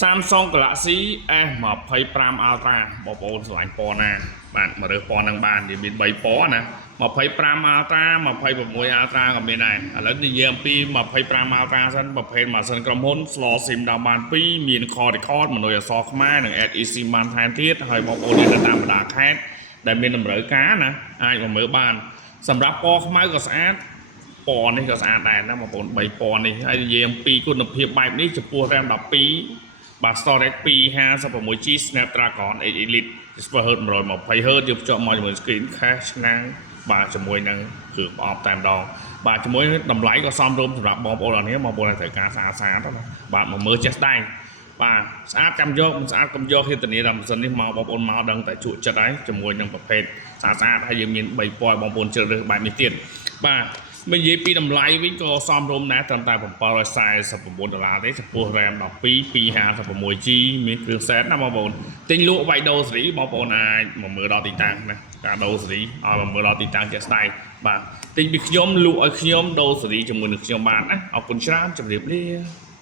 Samsung Galaxy S25 Ultra បងប្អូនឆ្លាញ់ពណ៌ណាបាទមករើសពណ៌នឹងបានវាមាន3ពណ៌ណា25 Ultra 26 Ultra ក៏មានដែរឥឡូវនិយាយអំពី25 Ultra សិនប្រភេទម៉ាស៊ីនក្រុមហ៊ុន slot SIM ដល់បាន2មាន call record មនុស្សអក្សរខ្មែរនិង eSIM បានថែមទៀតហើយបងប្អូននៅតាមបណ្ដាខេត្តដែលមានតម្រូវការណាអាចមកមើលបានសម្រាប់ពណ៌ខ្មៅក៏ស្អាតពណ៌នេះក៏ស្អាតដែរណាបងប្អូន3ពណ៌នេះហើយនិយាយអំពីគុណភាពបែបនេះចំពោះ RAM 12បាទ storage 256GB Snapdragon 8 Elite display Hz 120Hz យើងភ្ជាប់មកជាមួយ screen cache ឆ្នាំងបាទជាមួយនឹងគ្រឿងប្រអប់តែម្ដងបាទជាមួយតម្លៃក៏សមរម្យសម្រាប់បងប្អូនអរនេះបងប្អូនត្រូវការស្អាតណាបាទមកមើលចេះស្ដែងបាទស្អាតចាំយកមិនស្អាតកុំយកហេតុនាដល់ម៉ាស៊ីននេះមកបងប្អូនមកដឹងតែជក់ចិត្តហើយជាមួយនឹងប្រភេទស្អាតហើយយើងមាន3ពណ៌បងប្អូនជ្រើសរើសបែបនេះទៀតបាទនិយាយពីតម្លៃវិញក៏សមរម្យដែរត្រឹមតែ$749ទេចំពោះ RAM 12 256GB មានគ្រឿងសេតណាបងប្អូនទិញលក់វាយដូរសេរីបងប្អូនអាចមកមើលដល់ទីតាំងណាការដូរសេរីឲ្យមកមើលដល់ទីតាំងជាក់ស្ដែងបាទទិញពីខ្ញុំលក់ឲ្យខ្ញុំដូរសេរីជាមួយនឹងខ្ញុំបានណាអរគុណច្រើនជម្រាបលា